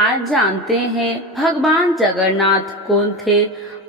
आज जानते हैं भगवान जगन्नाथ कौन थे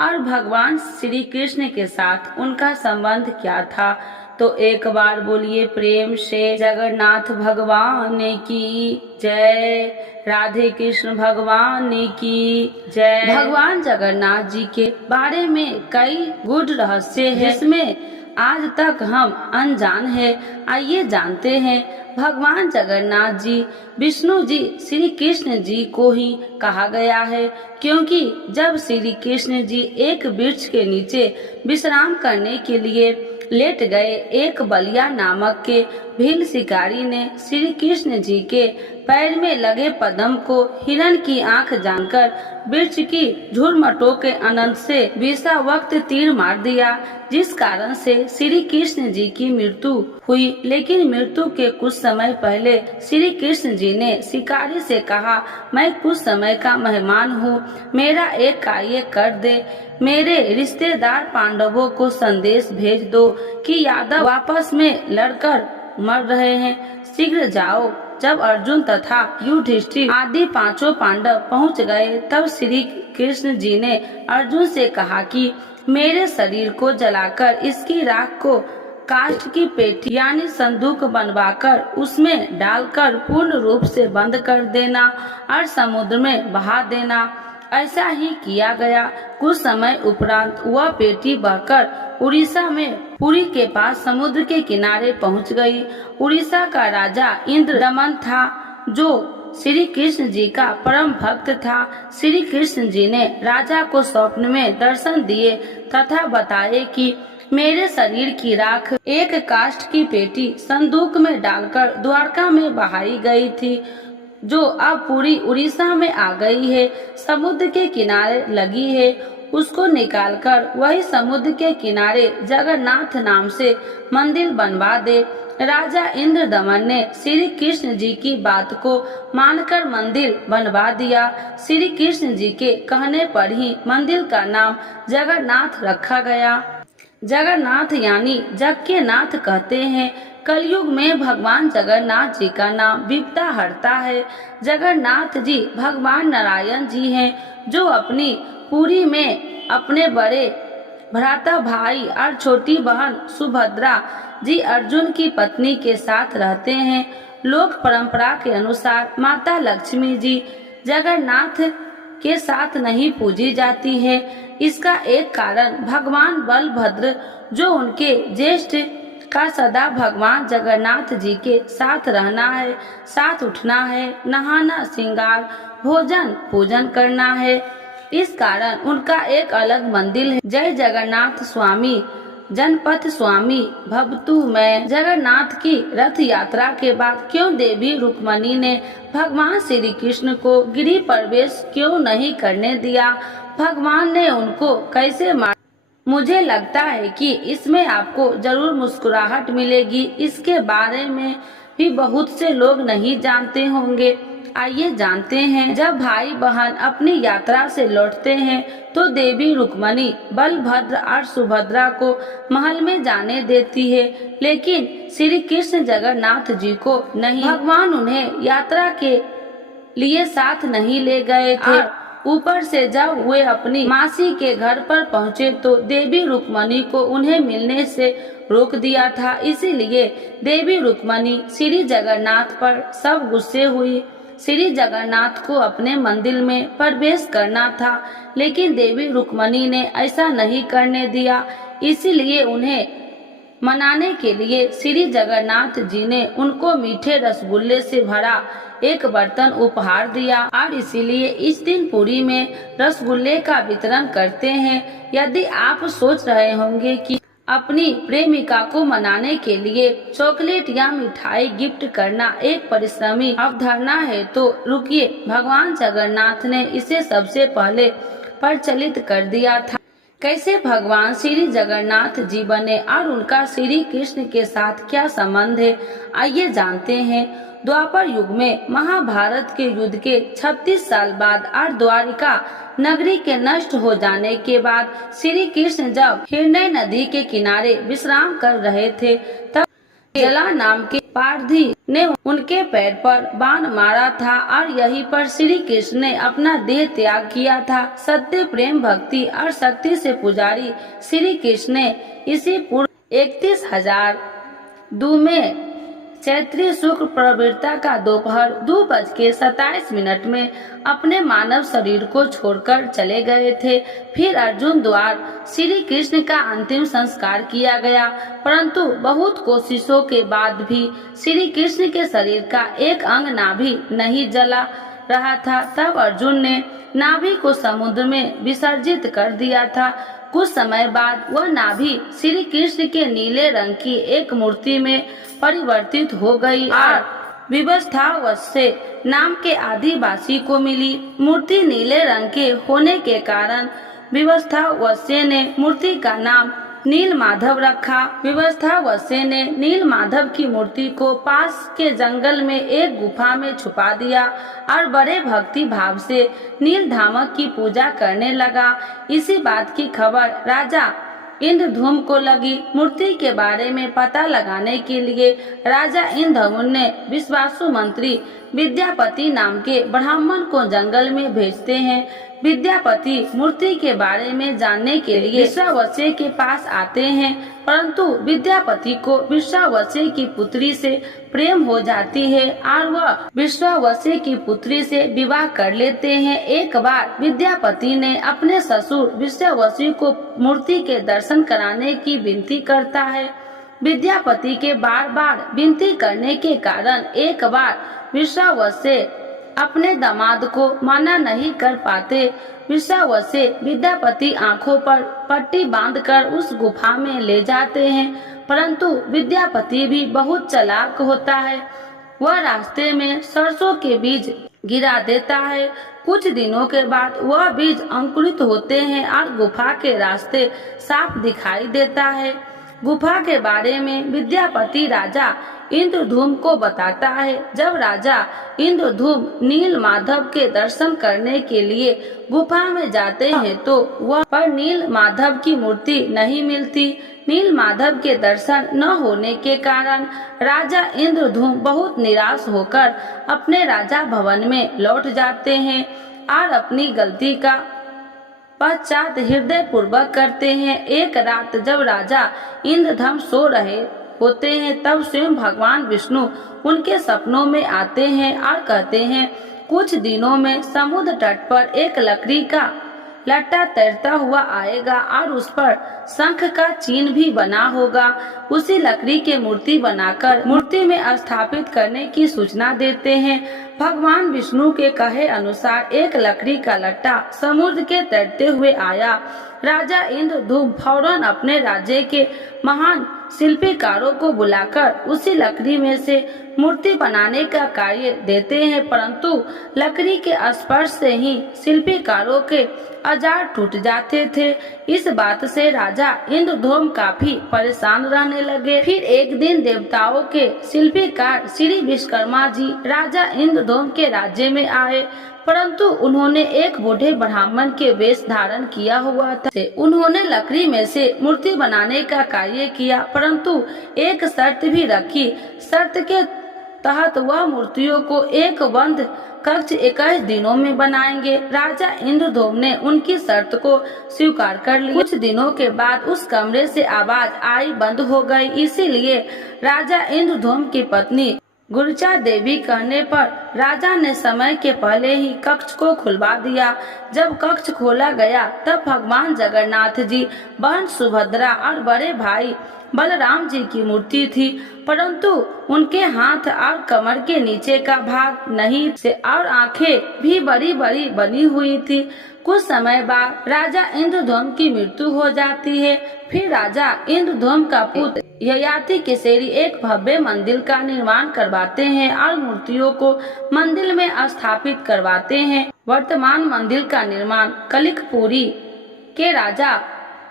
और भगवान श्री कृष्ण के साथ उनका संबंध क्या था। तो एक बार बोलिए प्रेम से जगन्नाथ भगवान की जय, राधे कृष्ण भगवान की जय। भगवान जगन्नाथ जी के बारे में कई गूढ़ रहस्य है जिसमें आज तक हम अनजान हैं। आइए जानते हैं। भगवान जगन्नाथ जी विष्णु जी श्री कृष्ण जी को ही कहा गया है, क्योंकि जब श्री कृष्ण जी एक वृक्ष के नीचे विश्राम करने के लिए लेट गए, एक बलिया नामक के भील शिकारी ने श्री कृष्ण जी के पैर में लगे पद्म को हिरण की आंख जानकर वृक्ष की झुरमटों के अनंत से बीसा वक्त तीर मार दिया, जिस कारण से श्री कृष्ण जी की मृत्यु हुई। लेकिन मृत्यु के कुछ समय पहले श्री कृष्ण जी ने शिकारी से कहा, मैं कुछ समय का मेहमान हूँ, मेरा एक कार्य कर दे। मेरे रिश्तेदार पांडवों को संदेश भेज दो कि यादव आपस में लड़कर मर रहे हैं, शीघ्र जाओ। जब अर्जुन तथा युधिष्ठिर आदि पांचों पांडव पहुंच गए, तब श्री कृष्ण जी ने अर्जुन से कहा कि मेरे शरीर को जलाकर इसकी राख को काष्ठ की पेटी यानी संदूक बनवाकर उसमें डालकर पूर्ण रूप से बंद कर देना और समुद्र में बहा देना। ऐसा ही किया गया। कुछ समय उपरांत वह पेटी बहकर उड़ीसा में पुरी के पास समुद्र के किनारे पहुंच गई। उड़ीसा का राजा इंद्रदमन था, जो श्री कृष्ण जी का परम भक्त था। श्री कृष्ण जी ने राजा को स्वप्न में दर्शन दिए तथा बताए कि मेरे शरीर की राख एक काष्ठ की पेटी संदूक में डालकर द्वारका में बहाई गई थी, जो अब पूरी उड़ीसा में आ गई है, समुद्र के किनारे लगी है। उसको निकालकर वही समुद्र के किनारे जगन्नाथ नाम से मंदिर बनवा दे। राजा इंद्रदमन ने श्री कृष्ण जी की बात को मानकर मंदिर बनवा दिया। श्री कृष्ण जी के कहने पर ही मंदिर का नाम जगन्नाथ रखा गया। जगन्नाथ यानी जग के नाथ कहते हैं। कलयुग में भगवान जगन्नाथ जी का नाम विपदा हरता है। जगन्नाथ जी भगवान नारायण जी हैं, जो अपनी पुरी में अपने बड़े भ्राता भाई और छोटी बहन सुभद्रा जी अर्जुन की पत्नी के साथ रहते हैं। लोक परंपरा के अनुसार माता लक्ष्मी जी जगन्नाथ के साथ नहीं पूजी जाती है। इसका एक कारण भगवान बलभद्र, जो उनके ज्येष्ठ का सदा भगवान जगन्नाथ जी के साथ रहना है, साथ उठना है, नहाना, श्रृंगार, भोजन पूजन करना है। इस कारण उनका एक अलग मंदिर है। जय जगन्नाथ स्वामी जनपथ स्वामी भवतु में। जगन्नाथ की रथ यात्रा के बाद क्यों देवी रुक्मणी ने भगवान श्री कृष्ण को गिरि प्रवेश क्यों नहीं करने दिया? भगवान ने उनको कैसे मार? मुझे लगता है कि इसमें आपको जरूर मुस्कुराहट मिलेगी। इसके बारे में भी बहुत से लोग नहीं जानते होंगे। आइए जानते हैं। जब भाई बहन अपनी यात्रा से लौटते हैं तो देवी रुक्मणी बलभद्र और सुभद्रा को महल में जाने देती है, लेकिन श्री कृष्ण जगन्नाथ जी को नहीं। भगवान उन्हें यात्रा के लिए साथ नहीं ले गए थे। ऊपर से जब वे अपनी मासी के घर पर पहुँचे तो देवी रुक्मणी को उन्हें मिलने से रोक दिया था। इसीलिए देवी रुक्मणी श्री जगन्नाथ पर सब गुस्से हुई। श्री जगन्नाथ को अपने मंदिर में प्रवेश करना था, लेकिन देवी रुक्मणी ने ऐसा नहीं करने दिया। इसीलिए उन्हें मनाने के लिए श्री जगन्नाथ जी ने उनको मीठे रसगुल्ले से भरा एक बर्तन उपहार दिया और इसीलिए इस दिन पुरी में रसगुल्ले का वितरण करते हैं। यदि आप सोच रहे होंगे कि अपनी प्रेमिका को मनाने के लिए चॉकलेट या मिठाई गिफ्ट करना एक परिश्रमी अवधारणा है, तो रुकिए, भगवान जगन्नाथ ने इसे सबसे पहले प्रचलित कर दिया था। कैसे भगवान श्री जगन्नाथ जी बने और उनका श्री कृष्ण के साथ क्या संबंध है, आइए जानते हैं। द्वापर युग में महाभारत के युद्ध के 36 साल बाद और द्वारिका नगरी के नष्ट हो जाने के बाद श्री कृष्ण जब हिरण्य नदी के किनारे विश्राम कर रहे थे, तब जला नाम के पारधी ने उनके पैर पर बाण मारा था और यहीं पर श्री कृष्ण ने अपना देह त्याग किया था। सत्य, प्रेम, भक्ति और शक्ति से पुजारी श्री कृष्ण ने इसी पूर्व 31,002 में चैत्री शुक्ल प्रवृत्ता का दोपहर 2:27 में अपने मानव शरीर को छोड़कर चले गए थे। फिर अर्जुन द्वारा श्री कृष्ण का अंतिम संस्कार किया गया, परंतु बहुत कोशिशों के बाद भी श्री कृष्ण के शरीर का एक अंग नाभि नहीं जला रहा था। तब अर्जुन ने नाभि को समुद्र में विसर्जित कर दिया था। कुछ समय बाद वह नाभि श्री कृष्ण के नीले रंग की एक मूर्ति में परिवर्तित हो गई और विवस्थावस्य नाम के आदिवासी को मिली। मूर्ति नीले रंग के होने के कारण विवस्थावस्य ने मूर्ति का नाम नील माधव रखा। विवस्थावस्य ने नील माधव की मूर्ति को पास के जंगल में एक गुफा में छुपा दिया और बड़े भक्ति भाव से नील धामक की पूजा करने लगा। इसी बात की खबर राजा इंद्रधूम को लगी। मूर्ति के बारे में पता लगाने के लिए राजा इंद्रधूम ने विश्वासु मंत्री विद्यापति नाम के ब्राह्मण को जंगल में भेजते हैं। विद्यापति मूर्ति के बारे में जानने के लिए विश्वावस्य के पास आते हैं, परंतु विद्यापति को विश्वावस्य की पुत्री से प्रेम हो जाती है और वह विश्वावस्य की पुत्री से विवाह कर लेते हैं। एक बार विद्यापति ने अपने ससुर विश्वावस्य को मूर्ति के दर्शन कराने की विनती करता है। विद्यापति के बार बार विनती करने के कारण एक बार विश्वावस्य अपने दामाद को मना नहीं कर पाते। विश्वावस्य विद्यापति आंखों पर पट्टी बांधकर उस गुफा में ले जाते हैं, परंतु विद्यापति भी बहुत चालाक होता है। वह रास्ते में सरसों के बीज गिरा देता है। कुछ दिनों के बाद वह बीज अंकुरित होते हैं और गुफा के रास्ते साफ दिखाई देता है। गुफा के बारे में विद्यापति राजा इंद्रधूम को बताता है। जब राजा इंद्रधूम नील माधव के दर्शन करने के लिए गुफा में जाते हैं तो वह पर नील माधव की मूर्ति नहीं मिलती। नील माधव के दर्शन न होने के कारण राजा इंद्रधूम बहुत निराश होकर अपने राजा भवन में लौट जाते हैं और अपनी गलती का पश्चात हृदय पूर्वक करते हैं। एक रात जब राजा इंद्रधूम सो रहे होते हैं तब स्वयं भगवान विष्णु उनके सपनों में आते हैं और कहते हैं, कुछ दिनों में समुद्र तट पर एक लकड़ी का लट्टा तैरता हुआ आएगा और उस पर शंख का चिन्ह भी बना होगा। उसी लकड़ी के मूर्ति बनाकर मूर्ति में स्थापित करने की सूचना देते हैं। भगवान विष्णु के कहे अनुसार एक लकड़ी का लट्टा समुद्र के तैरते हुए आया। राजा इंद्रधूम फौरन अपने राज्य के महान शिल्पकारों को बुलाकर उसी लकड़ी में से मूर्ति बनाने का कार्य देते हैं, परंतु लकड़ी के स्पर्श से ही शिल्पकारों के औजार टूट जाते थे। इस बात से राजा इंद्रधूम काफी परेशान रहने लगे। फिर एक दिन देवताओं के शिल्पकार श्री विश्वकर्मा जी राजा इंद्रधूम के राज्य में आए, परंतु उन्होंने एक बूढ़े ब्राह्मण के वेश धारण किया हुआ था। उन्होंने लकड़ी में से मूर्ति बनाने का कार्य किया, परंतु एक शर्त भी रखी। शर्त के तहत वह मूर्तियों को एक बंद कक्ष 21 दिनों में बनाएंगे। राजा इंद्रधूम ने उनकी शर्त को स्वीकार कर लिया। कुछ दिनों के बाद उस कमरे से आवाज आई बंद हो गई। इसीलिए राजा इंद्रधूम की पत्नी गुरचा देवी कहने पर राजा ने समय के पहले ही कक्ष को खुलवा दिया। जब कक्ष खोला गया तब भगवान जगन्नाथ जी, बहन सुभद्रा और बड़े भाई बलराम जी की मूर्ति थी, परंतु उनके हाथ और कमर के नीचे का भाग नहीं से और आंखें भी बड़ी बड़ी बनी हुई थी। कुछ समय बाद राजा इंद्रधूम की मृत्यु हो जाती है। फिर राजा इंद्रधूम का पुत्र ययाति केसरी एक भव्य मंदिर का निर्माण करवाते हैं और मूर्तियों को मंदिर में स्थापित करवाते हैं। वर्तमान मंदिर का निर्माण कलिकपुरी के राजा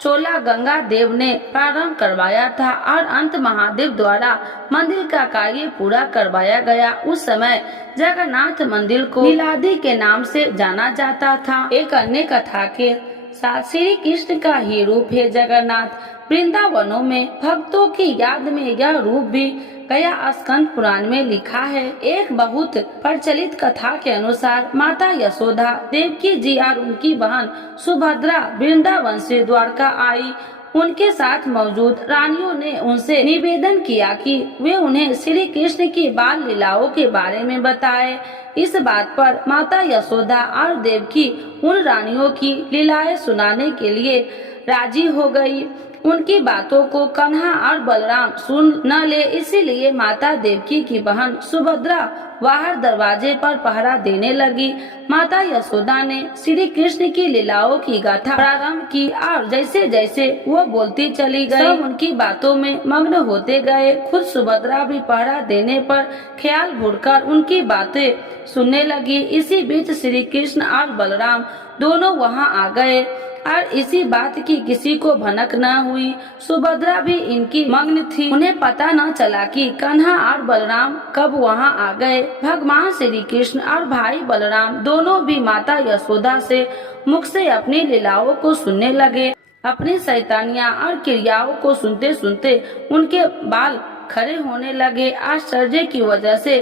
चोला गंगा देव ने प्रारंभ करवाया था और अंत महादेव द्वारा मंदिर का कार्य पूरा करवाया गया। उस समय जगन्नाथ मंदिर को नीलाद्रि के नाम से जाना जाता था। एक अन्य कथा के साथ श्री कृष्ण का ही रूप है जगन्नाथ। वृंदावनों में भक्तों की याद में यह रूप भी गया स्कंद पुराण में लिखा है। एक बहुत प्रचलित कथा के अनुसार माता यशोदा, देवकी जी और उनकी बहन सुभद्रा वृंदावन से द्वारका आई। उनके साथ मौजूद रानियों ने उनसे निवेदन किया कि वे उन्हें श्री कृष्ण की बाल लीलाओं के बारे में बताएं। इस बात पर माता यशोदा और देवकी उन रानियों की लीलाएं सुनाने के लिए राजी हो गई। उनकी बातों को कन्हा और बलराम सुन न ले, इसीलिए माता देवकी की बहन सुभद्रा बाहर दरवाजे पर पहरा देने लगी। माता यशोदा ने श्री कृष्ण की लीलाओं की गाथा प्रारंभ की और जैसे जैसे वो बोलती चली गई, सब उनकी बातों में मग्न होते गए। खुद सुभद्रा भी पहरा देने पर ख्याल भूलकर उनकी बातें सुनने लगी। इसी बीच श्री कृष्ण और बलराम दोनों वहाँ आ गए और इसी बात की किसी को भनक न हुई। सुभद्रा भी इनकी मग्न थी। उन्हें पता न चला कि कन्हा और बलराम कब वहां आ गए। भगवान श्री कृष्ण और भाई बलराम दोनों भी माता यशोदा से मुख से अपनी लीलाओं को सुनने लगे। अपनी शैतानियां और क्रियाओं को सुनते सुनते उनके बाल खड़े होने लगे। आश्चर्य की वजह से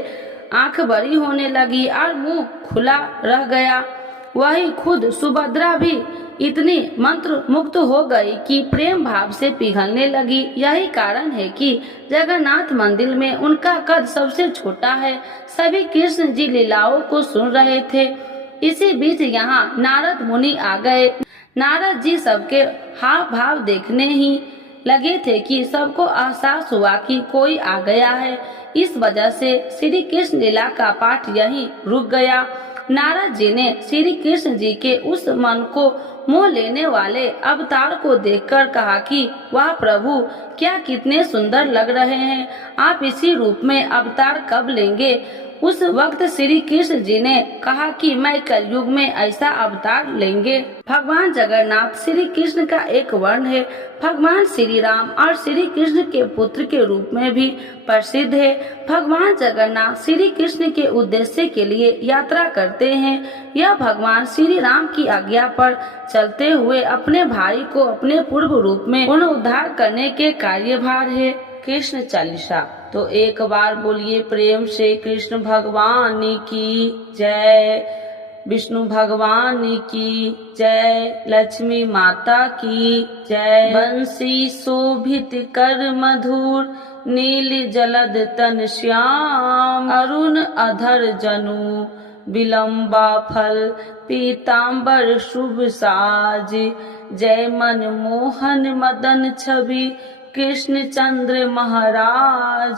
आंख बड़ी होने लगी और मुंह खुला रह गया। वही खुद सुभद्रा भी इतनी मंत्र मुक्त हो गई कि प्रेम भाव से पिघलने लगी। यही कारण है कि जगन्नाथ मंदिर में उनका कद सबसे छोटा है। सभी कृष्ण जी लीलाओं को सुन रहे थे। इसी बीच यहाँ नारद मुनि आ गए। नारद जी सबके हाव भाव देखने ही लगे थे कि सबको एहसास हुआ कि कोई आ गया है। इस वजह से श्री कृष्ण लीला का पाठ यहीं रुक गया। नारद जी ने श्री कृष्ण जी के उस मन को मोह लेने वाले अवतार को देखकर कहा कि वाह प्रभु, क्या कितने सुंदर लग रहे हैं। आप इसी रूप में अवतार कब लेंगे। उस वक्त श्री कृष्ण जी ने कहा कि मैं कलयुग में ऐसा अवतार लेंगे। भगवान जगन्नाथ श्री कृष्ण का एक वर्ण है। भगवान श्री राम और श्री कृष्ण के पुत्र के रूप में भी प्रसिद्ध है। भगवान जगन्नाथ श्री कृष्ण के उद्देश्य के लिए यात्रा करते हैं। यह भगवान श्री राम की आज्ञा पर चलते हुए अपने भाई को अपने पूर्व रूप में पुनरुद्धार करने के कार्यभार है। कृष्ण चालीसा तो एक बार बोलिए प्रेम से कृष्ण भगवान की जय, विष्णु भगवान की जय, लक्ष्मी माता की जय। बंसी शोभित कर मधुर, नील जलद तन श्याम, अरुण अधर जनु, विलंबा फल पीताम्बर शुभ साज। जय मन मोहन मदन छवि, कृष्ण चंद्र महाराज।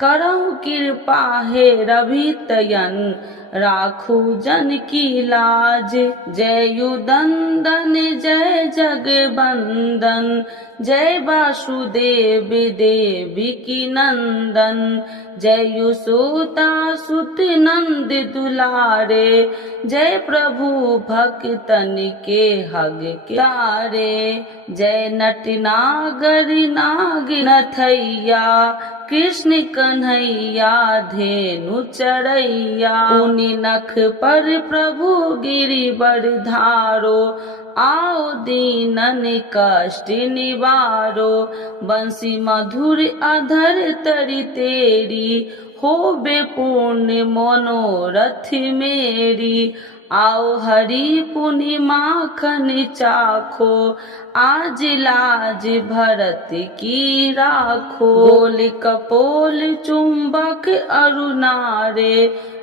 करहु कृपा हे रवि तयन, राखू जन की लाज। जय युदंदन जय जगबंदन, जय वासुदेव देवी की नंदन। जय युसुता सुत नंद दुलारे, जय प्रभु भक्तन के हग के तारे। जय नट नागर नाग नथैया, कृष्ण कन्हैया धेनु चरैया। पुनि नख पर प्रभु गिरिवर धारो, आओ दीनन कष्ट निवारो। बंसी मधुर अधर तरि तेरी, होबे पूर्ण मनोरथ मेरी। आओ हरि पुनि माखन चाखो, आज लाज भरत की राखो। गोल कपोल चुंबक अरुणारे,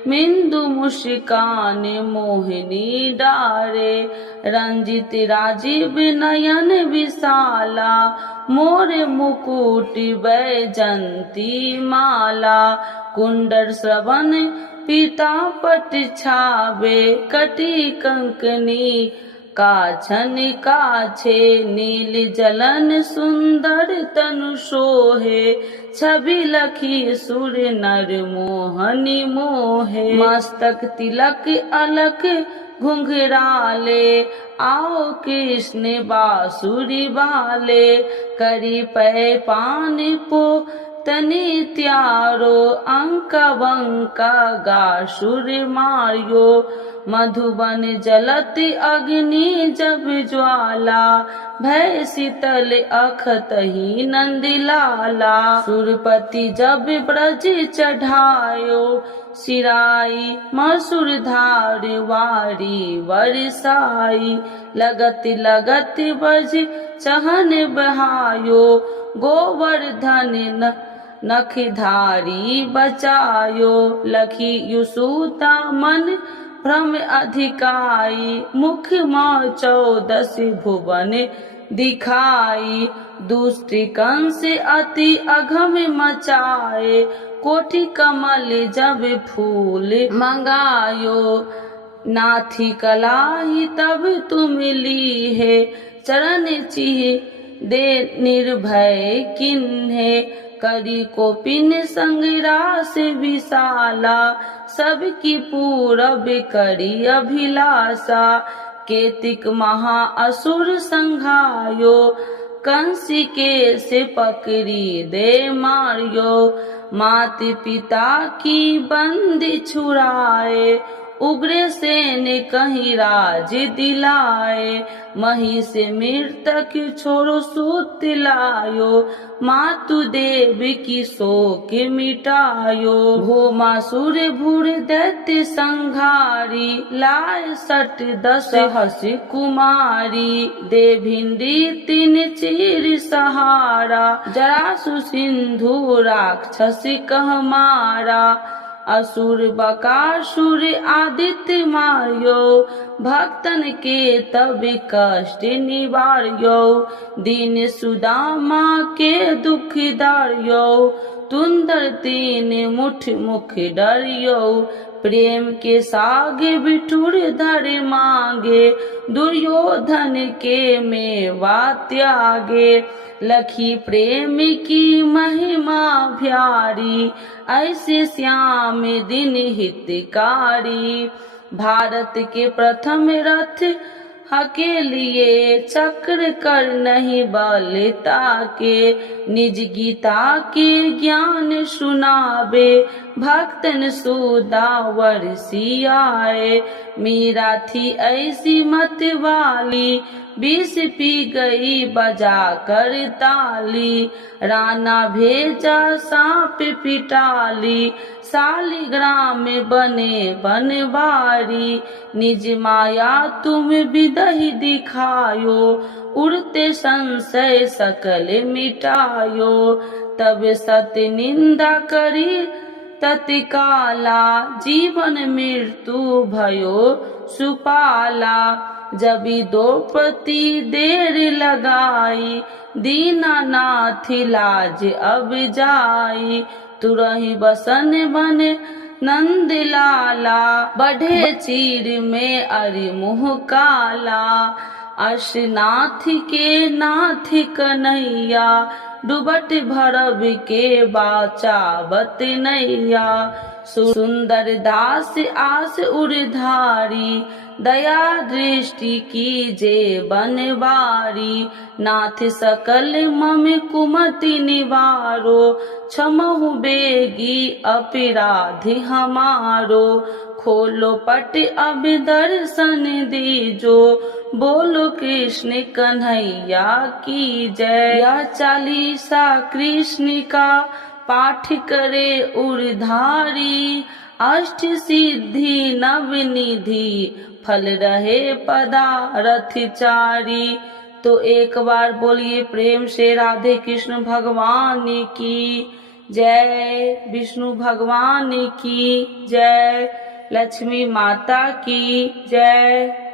मिंदु मुस्कान मोहिनी डारे। रंजित राजीव नयन विशाला, मोर मुकुट वैजंती माला। कुंडल श्रवण पीतापट छावे, कटी कंकनी काछन काछे। नील जलन सुंदर तनु सोहे, छवि लखी सुर नर मोहनी मोहे। मस्तक तिलक अलक घुंघराले, आओ कृष्ण बांसुरी वाले। करी पै पान पो तनि त्यारो, अंक बंका गा सुर मारियो। मधुबन जलत अग्नि जब ज्वाला, भय शीतल अखतहि नंदिलाला। सुरपति जब ब्रज चढ़ायो, सिराई मसुर धार वारी बरसाई। लगत लगत बज चहन बहायो, गोवर्धन नखधारी बचायो। लखी युसूता मन भ्रम अधिकाई, मुख माँ 14 भुवन दिखाई। दुष्ट कंस अति अघम मचाए, कोटि कमल जब फूल मंगायो। नाथी कलाही तब तुम ली है, चरण चिह दे निर्भय किन्हे। करी कोपिन संग रास विशाला, सबकी पूरब करी अभिलाषा। केतिक महा असुर संघायो, कंसी के से पकड़ी दे मारियो। मात पिता की बंदी छुड़ाए, उग्र सेन कहीं राज दिलाए। मही से मृतक छोड़ो सूत लायो, मातु देव की शोक मिटायो। भूमासुर भूर दैत्य संघारी, लाए 10 हसी कुमारी। दे भिंडी 3 चीर सहारा, जरासु सिंधु राक्षस कह मारा। असुर बकासुर आदित्य मारियो, भक्तन के तब कष्ट निवार्यो। दीन सुदामा के दुख दार्यो, तुंदर 3 मुठ मुख डरियो। प्रेम के सागे बिठुर धर मांगे, दुर्योधन के मेवा त्यागे। लखी प्रेम की महिमा भ्यारी, ऐसे श्याम दिन हितकारी। भारत के प्रथम रथ हके लिए, चक्र कर नहीं बलता के। निज गीता के ज्ञान सुनावे, भक्तन सुदावर सियाए। मीरा थी ऐसी मत वाली, विष पी गई बजा कर ताली। राना भेजा सांप पिटाली, शालिग्राम बने बनवारी। निज माया तुम विदहि दिखायो, उड़ते संशय सकल मिटायो। तब सत्य निंदा करी तत्काला, जीवन मृत्यु भयो सुपाला। जबी द्रौपदी देर लगाई, दीनानाथ लाज अब जाई। तुरही बसन बन नंद लाला, बढ़े चीर में अरि मुँह काला। अशनाथ के नाथ कन्हैया, डूबट भरब के बाचावत नैया। सुंदर दास आस उर्धारी, दया दृष्टि की जे बनवारी। नाथ सकल मम कुमति निवारो, क्षमहु बेगी अपराध हमारो। खोलो पट अब दर्शन दीजो, बोलो कृष्ण कन्हैया की जय। यह 40 कृष्ण का पाठ करे उर्धारी, अष्ट सिद्धि नवनिधि फल रहे पदारथ चारी। तो एक बार बोलिए प्रेम से राधे कृष्ण भगवान की जय, विष्णु भगवान की जय, लक्ष्मी माता की जय।